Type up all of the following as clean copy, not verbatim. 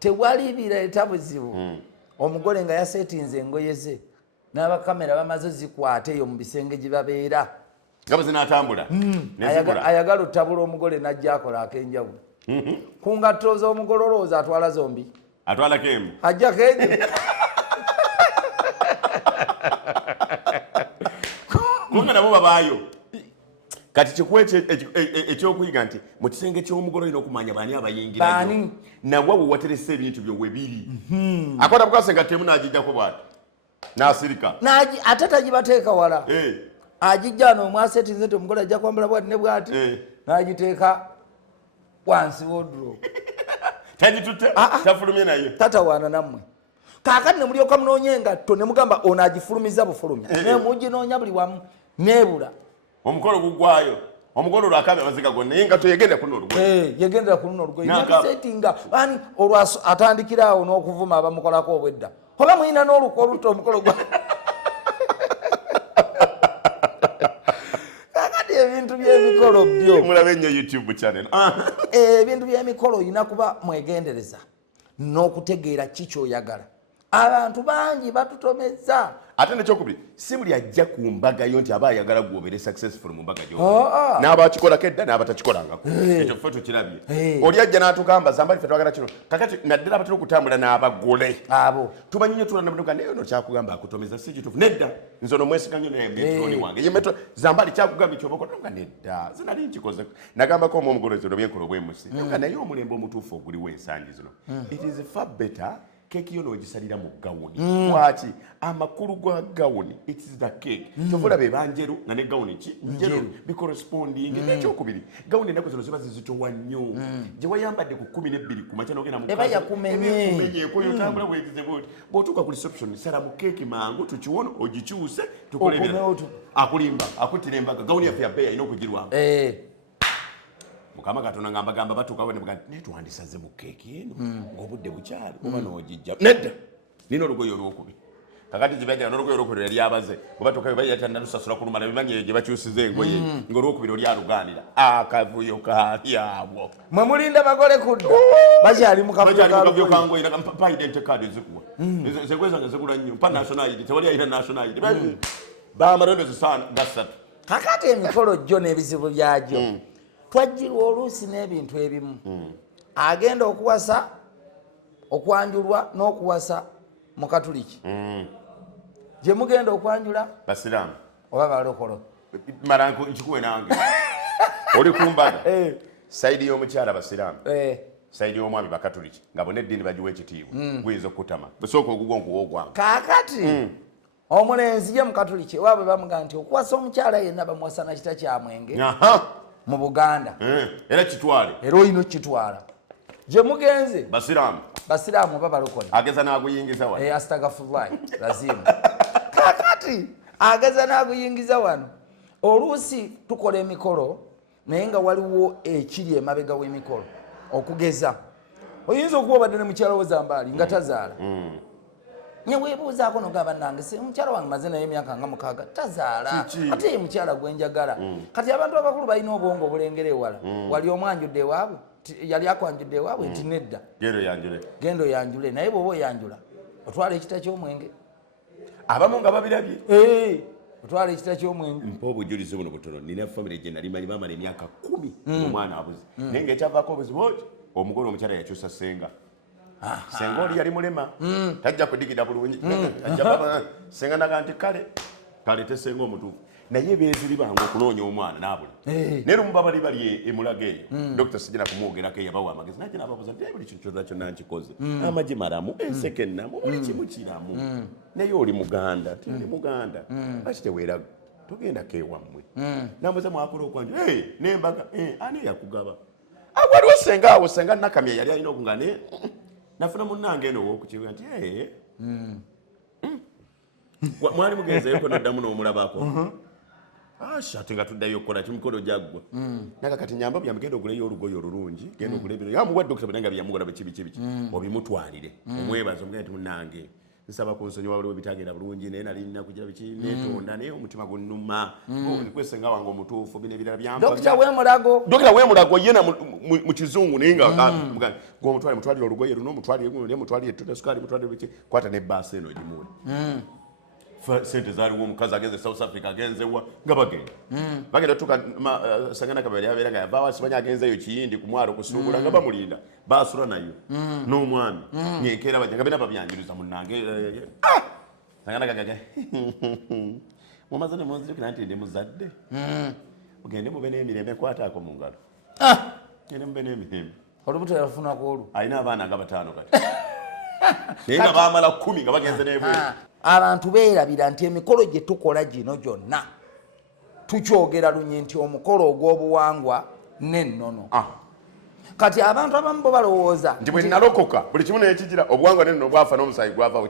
tewali bireeta buzibu omugole nga yasetinze engoye ze n'abakamera bamaze zikwate eyo mu bisenge gye babeera ngabo zinatambula ayagala otabula omugole najja akola ak'enjawulo ku ngatto z'omugole olowooza atwala zombi atwala kemu ajja keje kunga nabo babaayo kati kikuwe ekyokuyiga nti mu kisenge ky'omugole olina okumanya baani abayingirayo nawe wewateresa ebintu byo webiri akwata bukasenga temu n'agijjako bwati n'asirika ate tagibateeka wala agijja n'omwasetinze nti omugole ajja kwambala bwati ne bwati n'agiteeka wansi wodro tagitutte tafulumye naye tatawaana nammwe kaakati ne mulyoka munoonye engatto ne mugamba ono agifulumiza bufulumya naye muginoonya buli wamu neebula omukolo gugwayo omugole olwakabe amaziga gonna naye engatto yegenda kuno olugoye yegendera ku luno olugoye nakisetinga ani olwo atandikira awo n'okuvuma abamukolako obwedda oba mulina n'oluko olutta omukolo gwa kakati ebintu by'emikolo byo mulabe nnyo YouTube channel ebintu by'emikolo olina kuba mwegendereza n'okutegeera ki kyoyagala abantu bangi batutomeza ate nekyokubiri si buli ajja ku mbagayo nti aba ayagala gwobere successful mu mbaga gyona n'abakikolako edda n'abatakikolangako ekyo ffe tukirabye oli ajja n'atugamba zambali ffe twagala kino kakati naddala abatera okutambula n'abagole abo tumanyi nnyo tulanabatuga naye ono kyakugamba akutomeza si kituufu nedda nze ono mwesiga nnyo naye metroni wange ye metro zambali kyakugamba ekyobakola nga nedda zinali nkikoze nagambako omwomugole zino byenkola obwemusi nga naye omulembe omutuufu oguliwo ensangi zino it is far better keki yo nogisalira mu gawuni lwaki amakulu gwa gawuni it is the cake tovola beba njeru nga ne gawuni ki njeru bicorresponding n'ekyokubiri gawuni ennaku zino ziba zizitowa nnyo gye wayambadde ku 12 ku makya n'ogenda mu eba yakumenye koyo tambula bwegize bwoti bw'otuuka ku reception sala mu keeki mangu tukiwono ogikyuse tukolebera akulimba akutira embaga gawuni yaffe yabbeeyi alina okugirwamu mukama katonda ngamba gamba batuukawo ne bagamba naye twandisaze mu keeki eno ng'obudde bukyali oba n'ogijja nedda nina olugoye olwokubi kakati gyebajjala n'olugoye olwokubiri yali abaze bwebatuukayo bayatannalusasula ku lumala bimanyi gye bakyusiza engoye ng'olwokubiri oli alugaanira akavuyo kaali awo mwe mulinda bagole kudda bakyali mu kavuyo kangoye pa identity card ezikuwa zekwezanga zigula nnyo pa national id tewali ayina national id bamarondo zisaana gasatu kakati emikolo gyo n'ebizibu byagyo twajjirwa oluusi n'ebintu ebimu agenda okuwasa okwanjulwa n'okuwasa mu katuliki gye mugenda okwanjula basiraamu oba balokolo mala nkikuwe nange oli kumbaga sayidi y'omukyala basiraamu sayidi y'omwami bakatuliki nga bonna eddiini bagiwa ekitiibwa guyinza okutama busooka ogugwa nkuwa ogwange kaakati omulenzi ye mukatuliki ewaabwe bamugaa nti okuwasa omukyala yenna bamuwasa na kita kya mwenge mu Buganda era kitwale era olina okitwala gye mugenze basiraamu oba balokole ageza n'aguyingiza wano astagfirullahi lazimu kakati ageza n'aguyingiza wano oluusi tukola emikolo naye nga waliwo ekiri emabega w'emikolo okugeza oyinza okuba obadde ne mukyala wo Zambaali nga tazaala nyeweebuuzaako nogamba nange si mukyala wange maze naye emyaka nga 6 tazaala ate ye mukyala gwenjagala kati abantu abakulu balina obwongo obulengera ewala wali omwanjudde ewaabwe yali akwanjudde ewaabwe nti nedda gendo yanjule naye bw'oba oyanjula otwala ekita ky'omwenge abamu nga babirabye otwala ekita ky'omwenge mpa obujulizi buno butono nina famire gye nali manyi bamala emyaka 10 omwana abuze naye ngaekyavaako obuzibu oti omugole omukyala yakyusa senga senga oli yali mulema tajja kudigida bulungi senga naga nti kale tesenga omutuufu naye beeziri bange okunoonya omwana naabula naye lumuba bali emulaga eyo dokita sijina kumwogerako eyabawa amagezi naye nababuuza nti buli kintu kyonna kyonna nkikoze amagi malamu enseke ennamu buli kimu kiramu naye oli muganda toli muganda lwaki teweeraga togendako ewammwe nambuza mwakola okwanjula nembaga ani yakugaba waliwo senga awo senga nakamya yali alina okunga ne nafuna munnange eno ow'okukibuga nti mwali mugenzeyo noddamu n'omulabako ate nga tuddayo okukola kimikolo gyaggwa naga kati nyamba byambe genda oguleyo olugoye olulungi genda ogule bino yamuwa dokita bwe nga byamugola biki obimutwalire omwebaza omugenda nti munnange nsaba kunsonyiwa waliwo bitagenda bulungi naye nali nina kugira biki netonda naye omutima gunnuma nikwesenga wange omutuufu bino ebirala byampa Dr. Wemulago yena mu kizungu naye nga mutwalire olugoye luno mutwalire ettunda sukaali mutwalire biki kwata nebbaasa eno gimuwe sente zaaliwo omukazi agenze South Africa agenzewa nga bagenda tuka Sangana Kabali abeera nga yavaawo asibanya agenzeyo Kiyindi ku mwalo kusuubula nga bamulinda baasula nayo n'omwami nyenkeera bajja nga bena babyanjiriza munnange Sangana Kabali mumaze ne munzirikira nti ndi muzadde mugende mube n'emirembe kwataako mu ngalo gende mube n'emirembe olubuto yafunako olwo alina abaana nga bataano kati naye nga baamala 10 nga bagenze n'ebweru abantu beerabira nti emikolo gye tukola gino gyonna tukyogera lunye nti omukolo ogw'obuwangwa n'ennono kati abantu abamu bo balowooza nti bwe nalokoka buli kimu nekigira obuwangwa n'ennono bwafa n'omusaayi gwavaawo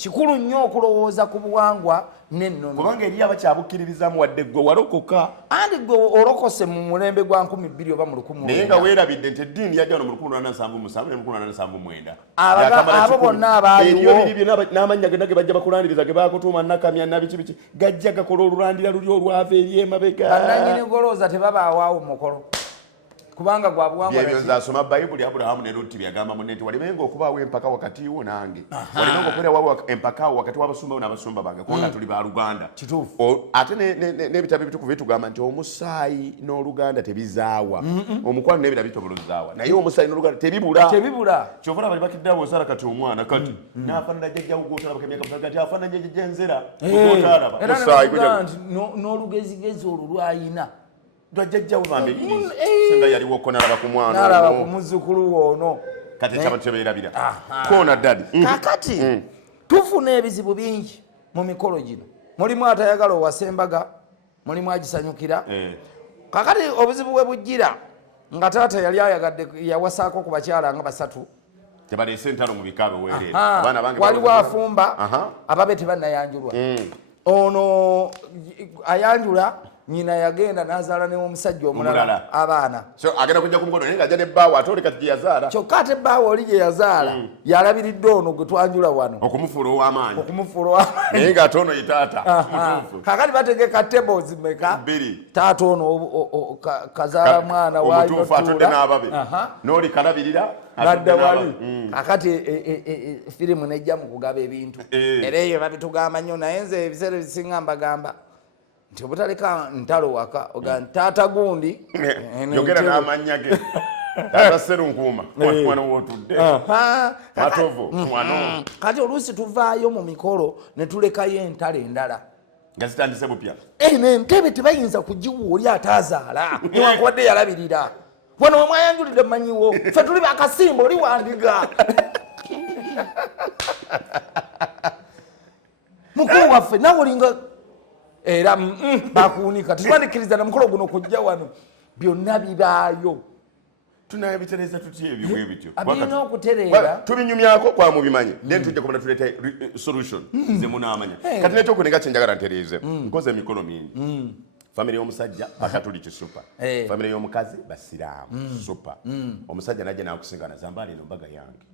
kikulu nnyo okulowooza ku buwangwa n'ennono kubanga eri abakyabukkiririzamu wadde gwe walokoka andi gwe olokose mu mulembe gwa 2000 oba mu 1000 naye nga weerabidde nti eddiini yajja wano mu 1877 ne 1879 abo bonna abaaliwo n'amannya gonna ge bajja bakulandiriza ge baakutuuma nakamya nabiki gajja gakola olulandira luli olwava eri emabega bannannyini golooza tebabaawo mukolo kubanga gwa buwangwa bye nzasoma Bayibuli Abulahamu ne Lutti byagamba munne nti walimenga okubaawo empaka wakati wo nange walimenga okubeerawo empaka wakati w'abasumba n'abasumba bange kubanga tuli ba Luganda kituufu ate n'ebitabo ebitukuvu bitugamba nti omusaayi n'Oluganda tebizaawa omukwano n'ebirala bitobulozaawa naye omusaayi n'Oluganda tebibula kyova bali bakiddawo osala kati omwana kati n'afaanana jjajjawo gw'otalabako emyaka mutaga nti afaanana jjajja enzera gw'otalaba musaayi n'olugezigezi olwo lwayina Dwajjawo bambe singa yaliwo ko nalaba ku mwana nalaba ku muzzukulu ono kati kyabatu kyebeerabira kona dadi kakati tufuna ebizibu bingi mu mikolo gino mulimu atayagala owasembaga mulimu agisanyukira kakati obuzibu bwe bujjira nga taata yali ayagadde yawasaako ku bakyala nga 3 tebaleese entalo mu bikaalo weereere abaana bange waliwo afumba ababe tebannayanjulwa ono ayanjula nyina yagenda nazaala ne omusajja omulala abaana so agenda kujja kumukono naye ng'ajja ne bbaawo ate oli kati gye yazaala kyokka ate bbaawo oli gye yazaala yalabiridde ono gwe twanjula wano okumufuula ow'amaanyi naye ng'ate ono ye taata kakati bategeka tables meka taata ono kazaala mwana omutuufu atodde n'ababe n'oli kalabirira badda wali kakati firimu nejja mu kugaba ebintu era eyo babitugamba nnyo naye nze ebiseera ebisinga mbagamba nti obutaleka ntalo waka oga taata gundi yogera n'amannya ge taata Serunkuuma mwana w'otudde matovu mwana kati oluusi tuvaayo mu mikolo ne tulekayo entalo endala nga zitandise bupya n'entebe tebayinza kugiwa oli ataazaala newankubadde yalabirira wano we mwayanjulidde mmanyiwo ffe tuli bakasimba oli wandiga mukulu waffe nawe olinga era bakuunika tetwandikkiriza na mukolo guno kujja wano byonna bibaayo tunabitereza tutya ebyo bwe bityo abirina okutereera tubinyumyako kwa mubimanyi then tujja kubona tuleeta solution ze munaamanya kati nekyokunenga kyenjagala ntereeze nkoze emikolo mingi famire y'omusajja bakatuli kisupa famire y'omukazi basiraamu supa omusajja najja nakusingana zambaala eno mbaga yange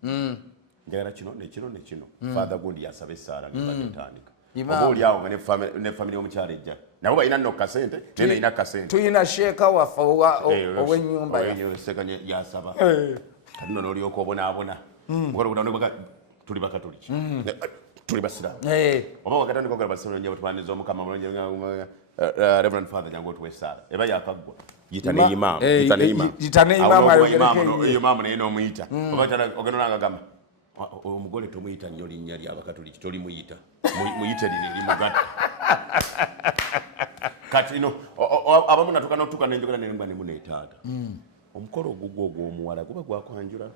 njagala kino nekino father gundi yasaba essaala nebadetandika oba oli awo nga ne famire y'omukyala ejja nabo balina nno kasente nene ina kasente tuyina sheeka waffe ow'ennyumba seeka yasaba kati nno n'olyoka obonaabona tuli bakatuliki tuli basiraamu oba wakatandika okala basiraamu njabo tubaniza omukama Reverend Father jangu otuwe essaala eba yakaggwa yita ne imaamu eyo maamu naye n'omuyita ogenda olangagamba omugole tomuyita nnyo linnya ly'abakatoliki tolimuyita muyite lino limugatta kati no abamu natuka n'otuka nenjogera nemba nemuneetaaga omukolo ogugwo ogw'omuwala guba gwakwanjula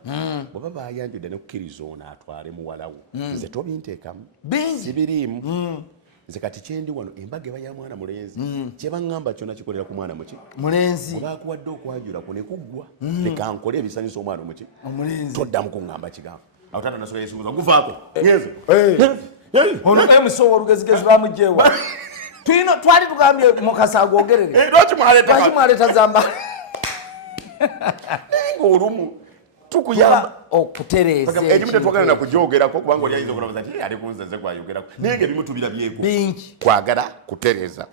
bweba bayanjudde n'okukkiriza ono atwale muwalawo nze tobinteekamu sibiriimu nze kati kyendi wano embaga eba ya mwana mulenzi kyebaŋŋamba kyonna kikolera ku mwana muki mulenzi bwebakuwadde okwanjula ku ne kuggwa leka nkole ebisanyusa omwana muki toddamu kuŋŋamba kigambo awo taata nasobola yesunguza gufaako nyezo ono emusowa olugezigezi bamugjewa twali tugambye mukasa agwogerere lwaki mwaleeta zamba naye ng'olumu tukuyamba okutereeza ekimu twagala na kujogerako kubanga oli ayinza okulaba nti ali kunzeze kwayogerako naye ng'ebimu tubirabyeko bingi kwagala kutereeza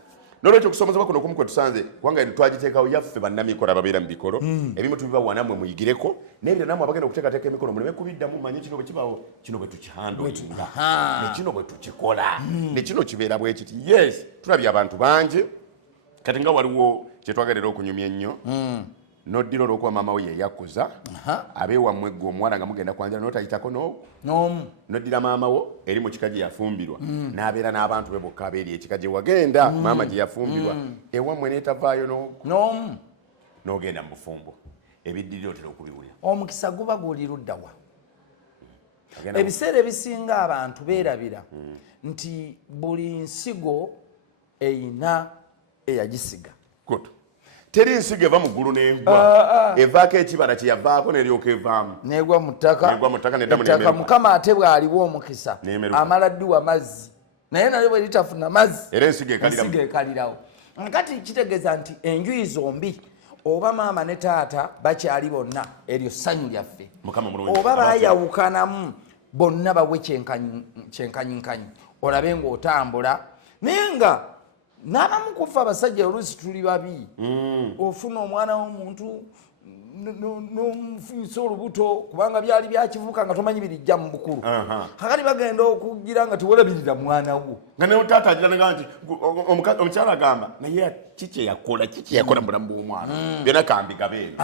n'olwekyo okusomozebwa kuno kumu kwe tusanze kubanga twagiteekawo yaffe bannamikono ababeera mu bikolo ebimu tubibawa nammwe muyigireko n'ebira nammwe abagenda okuteekateeka emikono muleme kubiddamu manye kino bwe kibaawo kino bwe tukihandolinga ne kino bwe tukikola ne kino kibeera bwe kiti yes tulabye abantu bangi kati nga waliwo kyetwagerera okunyumya ennyo noddira olw'okuba maama we yeyakuza abeewammwe gwe omuwala nga mugenda kwanjala n'otayitako n'omu noddira maama wo eri mu kika gye yafumbirwa n'abeera n'abantu be bokka abeeri ekika gye wagenda maama gye yafumbirwa ewammwe n'etavaayo n'omu n'ogenda mu bufumbo ebiddirira otera okubiwulira omukisa guba guli luddawa ebiseera ebisinga abantu beerabira nti buli nsigo eyina eyagisiga teri nsigo eva mu ggulu n'egwa evaako ekibala kye yavaako n'eryoka evaamu negwa mu ttaka ettaka mukama ate bw'aliwo omukisa amala dduwa mazzi naye naye bwe litafuna mazzi era ensigo ekalirawo kati kitegeeza nti enjuyi zombi oba maama ne taata bakyali bonna eryo ssanyu lyaffe oba baayawukanamu bonna bawe kyenkanyinkanyi olabe ng'otambula naye nga n'abamu kufa abasajja oluusi tuli babi ofuna omwana w'omuntu n'omufiisa olubuto kubanga byali byakivuka nga tomanyi birijja mu bukulu kakati bagenda okugira nga tewalabirira mwana wo nga neotaata agira naga nti omukyala agamba naye kiki yakola mulamu bw'omwana byonna kambigabeeno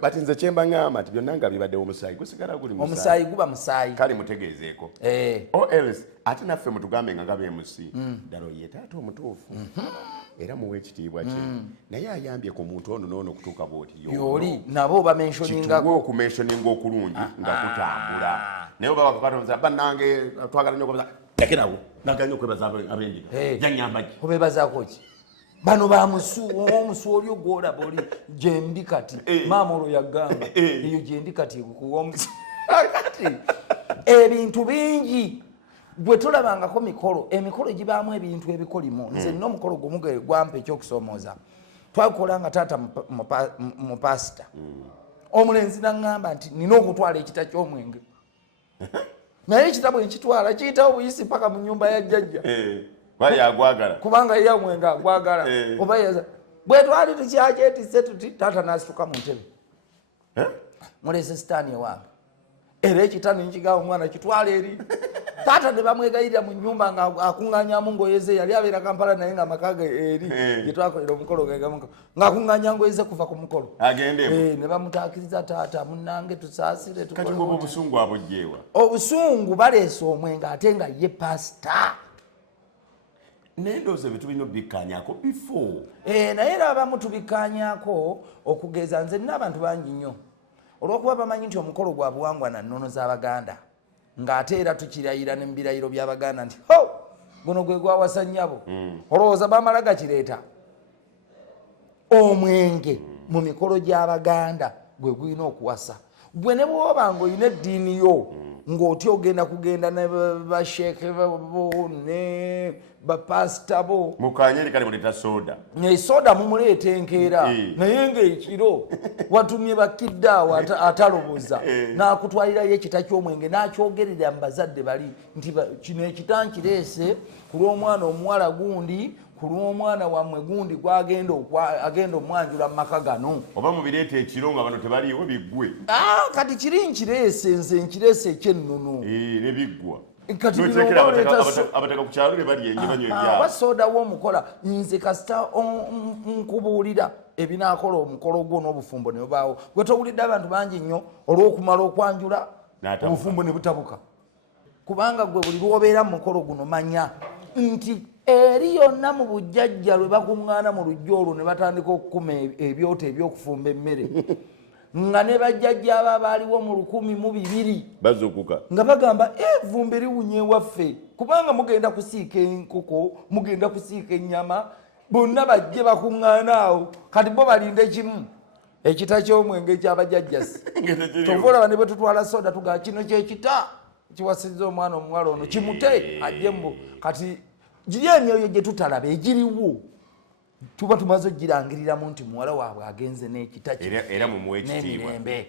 bati nze kyemba ngamba nti byonna nga bibadde omusaayi gusigala guli omusaayi guba musaayi kale mutegeezeeko ls ate naffe mutugambe nga gabeemusi ddala oye taata omutuufu era muwe ekitiibwa kye naye ayambye ku muntu ono n'ono okutuuka bw'oti yoli nabo bamensoningako okumensoninga okulungi nga kutambula naye oba wakakatoza bannange twagala nnyo okubaza lekerawo nagala nnyo okwebaza abenjiga janyamba ki obeebazaako ki bano omusu oli ogwolaba oli gyendi kati maama olwo yagamba eyo gyendi kati kati ebintu bingi bwe tulabangako mikolo emikolo gibaamu ebintu ebikolimu nze nina omukolo gumugere gwampa ekyokusomooza twakola nga taata mupasita omulenzi naŋŋamba nti nina okutwala ekita ky'omwenge naye ekita bwe nkitwala kiyitawo buyisi paka mu nnyumba ya jjajja yagwagala kubanga ye omwenge agwagala oba bwe twali tukyakyetise tuti taata n'asituka mu ntebe mulese sitaani ewange era ekita ninkigawo omwana kitwala eri taata ne bamwegayirira mu nnyumba nga akuŋŋanyamu ngoye ze yali abeera Kampala naye nga amaka ge eri gye twakolera omukolo gegamu ng'akuŋŋanya ngoye ze kuva ku mukolo ne bamutaakiriza taata munnange tusaasire kati ngoba obusungu abojjeewa obusungu baleese omwenge ate nga ye pasita nendooza betulina obikkaanyaako before naye era abamu tubikkaanyaako okugeza nze nina abantu bangi nnyo olw'okuba bamanyi nti omukolo gwa buwangwa na nnono z'Abaganda ng'ate era tukirayira ne mu birayiro by'Abaganda nti guno gwe gwawasa nnyabo olowooza bamala gakireeta omwenge mu mikolo gy'Abaganda gwe gulina okuwasa gwe ne bwoba ng'olina eddiini yo ng'otya ogenda kugenda ne basheeke bo ne bapasita bo mukanyeri kale muleta soda esoda mumuleeta enkeera naye ng'ekiro watumye bakiddaawo ataloboza n'akutwalirayo ekita ky'omwenge n'akyogerera mu bazadde bali nti kino ekita nkireese ku lw'omwana omuwala gundi ku lw'omwana wammwe gundi gwagenda omwanjula mu maka gano oba mubireeta ekiro nga bano tebaliiwo biggwe kati kiri nkireese nze nkireese ekyennono ne biggwa abataka ku kyalo ne bali enje banywa ebyabo abasoda w'omukola nze kasita nkubuulira ebinaakola omukolo gwo n'obufumbo ne bubaawo gwe towulidde abantu bangi nnyo olw'okumala okwanjula obufumbo ne butabuka kubanga gwe buli lw'obeera mu mukolo guno manya nti eri yonna mu bujjajja lwe bakuŋŋaana mu lujja olwo ne batandika okukuma ebyoto ebyokufumba emmere nga ne bajjajja aba baaliwo mu 1200 bazukuka nga bagamba evumbi liwunye ewaffe kubanga mugenda kusiika enkoko mugenda kusiika ennyama bonna bajje bakuŋŋaana awo kati bo balinde kimu ekita ky'omwenge ekyabajjajjasi tova olaba ne bwe tutwala soda tugaa kino kyekita kiwasizza omwana omuwala ono kimute ajjembo kati giri emyoyo gye tutalaba egiriwo tuba tumaze girangiriramu nti muwala waabwe agenze n'ekitaki era mumuwe ekitiibwa n'emirembe.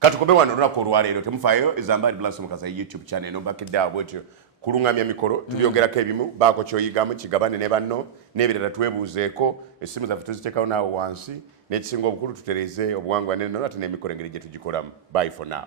katukobe wano olunaku olwaleero temufaayo ezambali blasi mukaza youtube channel nombakeddeawo bwetyo kulungamya mikolo tubyogerako ebimu baako kyoyigamu kigabane ne banno n'ebirala twebuuzeeko essimu zaffe tuziteekawo naawe wansi n'ekisinga obukulu tutereze obuwangwa nenona ate n'emikolo engeri gye tugikolamu. Bye for now.